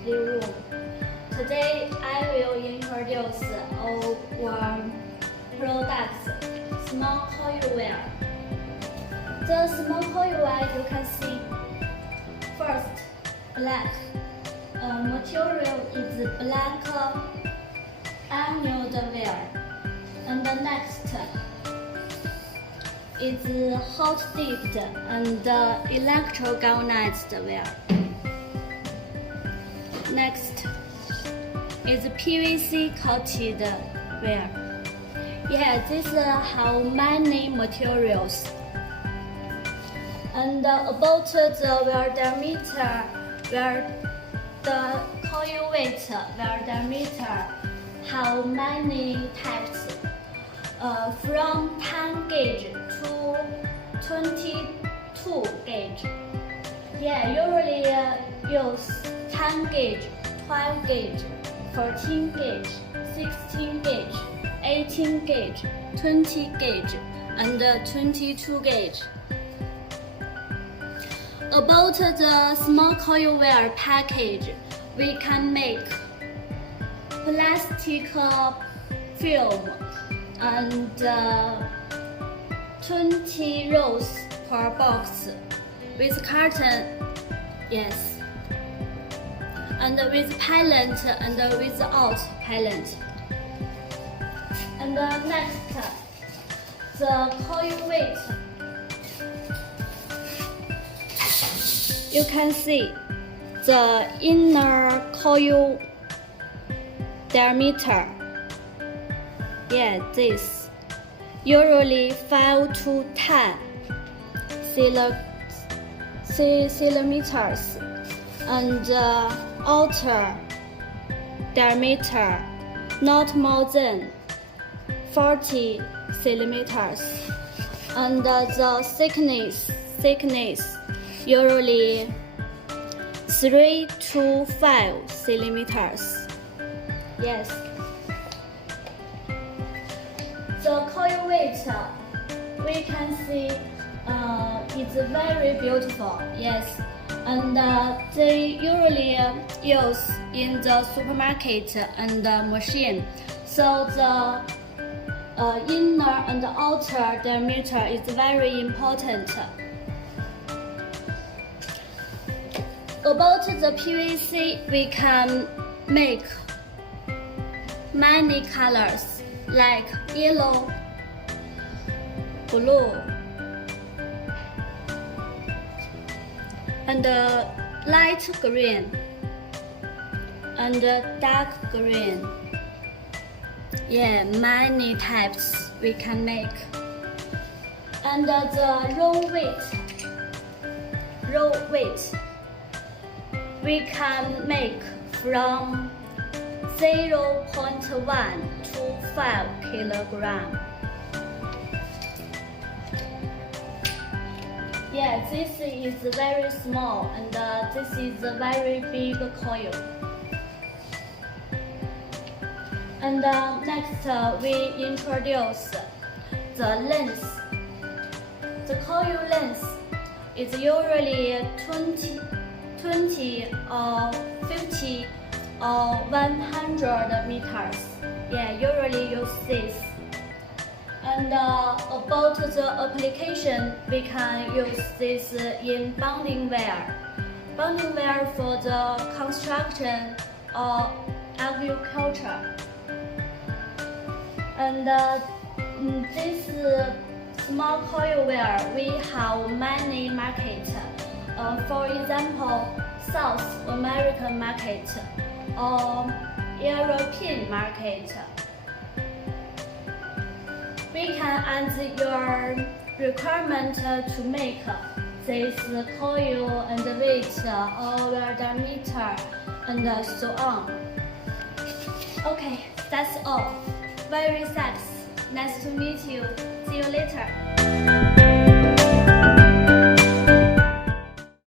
lovely room. Today I will introduce our products, small coil wire. The small coil wire you can see. First, black. Material is black annealed wire. And the next is hot dipped and electro-galvanized wire. Next is PVC coated wire. Yeah, this have many materials. And about the wire diameter, where the coil weight wire diameter have many types, from 10 gauge to 22 gauge. Yeah, usually use 10 gauge, 12 gauge, 14 gauge, 16 gauge, 18 gauge, 20 gauge, and 22 gauge. About the small coil wire package, we can make plastic film and 20 rows per box with carton, yes, and with pellet and without pellet. And next, the coil weight. You can see the inner coil diameter. Yeah, this usually 5 to 10 centimeters, and outer diameter not more than 40 centimeters, and the thickness usually 3 to 5 centimeters. Yes. The coil weight we can see it's very beautiful. Yes, and they usually use in the supermarket and machine. So the inner and outer diameter is very important. About the PVC, we can make many colors like yellow, blue, and light green, and dark green. Yeah, many types we can make. And the roll weight we can make from 0.1 to 5 kilogram. Yeah, this is very small, and this is a very big coil. And next we introduce the length. The coil length is usually 20 or 50 or 100 meters. Yeah, usually use this. And about the application, we can use this in bonding wire. Bonding wire for the construction or agriculture. And this small coil wire, we have many markets. For example, South American market or European market. We can add your requirement to make this coil and weight or diameter and so on. Okay, that's all. Very thanks. Nice to meet you. See you later.